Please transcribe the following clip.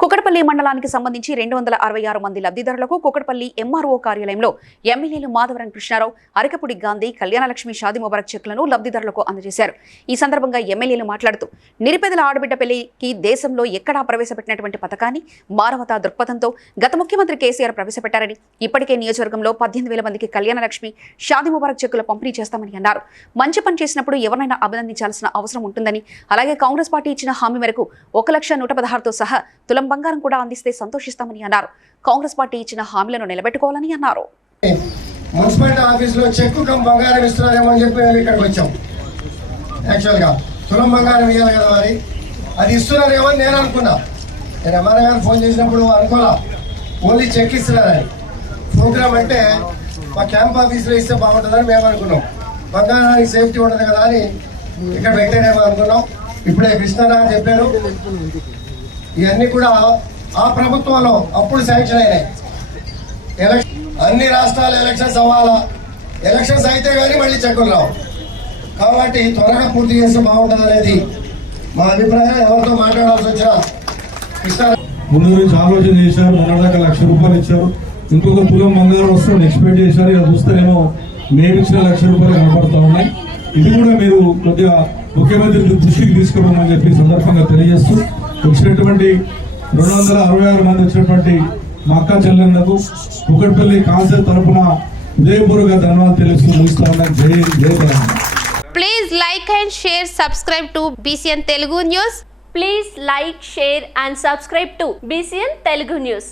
Cooker Kukatpally మండలానికి సంబంధించి రెండు వందల అరవై ఆరు మంది లబ్ధిదారులకు కుకటపల్లి ఎంఆర్ఓ కార్యాలయంలో ఎమ్మెల్యేలు మాధవరం కృష్ణారావు అరకపుడి గాంధీ కళ్యాణలక్ష్మి షాది ముబారక్ చెక్లను లబ్ధిదారులకు అందజేశారు. ఈ సందర్భంగా ఎమ్మెల్యేలు మాట్లాడుతూ నిరుపేదల ఆడబిడ్డ పెళ్ళికి దేశంలో ఎక్కడా ప్రవేశపెట్టినటువంటి పథకాన్ని మానవతా దృక్పథంతో గత ముఖ్యమంత్రి కేసీఆర్ ప్రవేశపెట్టారని ఇప్పటికే నియోజకవర్గంలో పద్దెనిమిది వేల మందికి కళ్యాణలక్ష్మి షాది ముబారక్ చెక్కులు పంపిణీ చేస్తామని అన్నారు. మంచి పని చేసినప్పుడు ఎవరైనా అభినందించాల్సిన అవసరం ఉంటుందని అలాగే కాంగ్రెస్ పార్టీ ఇచ్చిన హామీ మేరకు ఒక లక్ష నూట పదహారుతో సహా తులం బంగారం కూడా అందిస్తే సంతోషిస్తామని అన్నారు. కాంగ్రెస్ పార్టీ ఇచ్చిన హామీలను నిలబెట్టుకోవాలని అన్నారు. మున్సిపాలిటీ ఆఫీస్లో చెక్కు కం బంగారం ఇస్తున్నారేమో అని చెప్పి మేము ఇక్కడికి వచ్చాం. యాక్చువల్గా తులం బంగారం ఇవ్వాలి కదా మరి. అది ఇస్తున్నారేమో అని నేను అనుకున్నా. నేను ఎంఆర్ఐ గారు ఫోన్ చేసినప్పుడు అనుకోలా. ఓన్లీ చెక్ ఇస్తున్నారని. ప్రోగ్రామ్ అంటే మా క్యాంప్ ఆఫీస్లో ఇస్తే బాగుంటుందని మేము అనుకున్నాం. బంగారానికి సేఫ్టీ ఉండదు కదా అని ఇక్కడ పెట్టారేమో అనుకున్నాం. ఇప్పుడే కృష్ణారావు చెప్పారు. ఇవన్నీ కూడా ఆ ప్రభుత్వంలో అప్పుడు శాంక్షన్ అయినాయి ఎలక్షన్ అన్ని రాష్ట్రాల ఎలక్షన్స్ అవ్వాలా? ఎలక్షన్స్ అయితే కానీ మళ్ళీ చెక్కులు రావు. కాబట్టి త్వరగా పూర్తి చేస్తే బాగుంటుంది అనేది మా అభిప్రాయం. ఎవరితో మాట్లాడాల్సి వచ్చినా ఇస్తారు ముందు నుంచి ఆలోచన చేశారు మొన్నటిదాకా లక్ష రూపాయలు ఇచ్చారు. ఇంకొక తులం బంగారం వస్తుంది ఎక్స్పెక్ట్ చేశారు. ఇక చూస్తేనేమో మేము ఇచ్చిన లక్ష రూపాయలు కనపడతా ఉన్నాయి. ఇది కూడా మీరు కొద్దిగా ముఖ్యమంత్రి దృష్టికి తీసుకురామని చెప్పి సందర్భంగా తెలియజేస్తూ వచ్చినటువంటి రెండు వందల అరవై ఆరు మంది వచ్చినటువంటి మక్క చెల్లెళ్ళకు ఒకటిపల్లి కాసి తరఫున ఉదయపూర్వక ధన్యవాదాలు తెలుస్తూ ముగిస్తా జయ జయ please like and share subscribe to BCN Telugu news please like share and subscribe to BCN Telugu news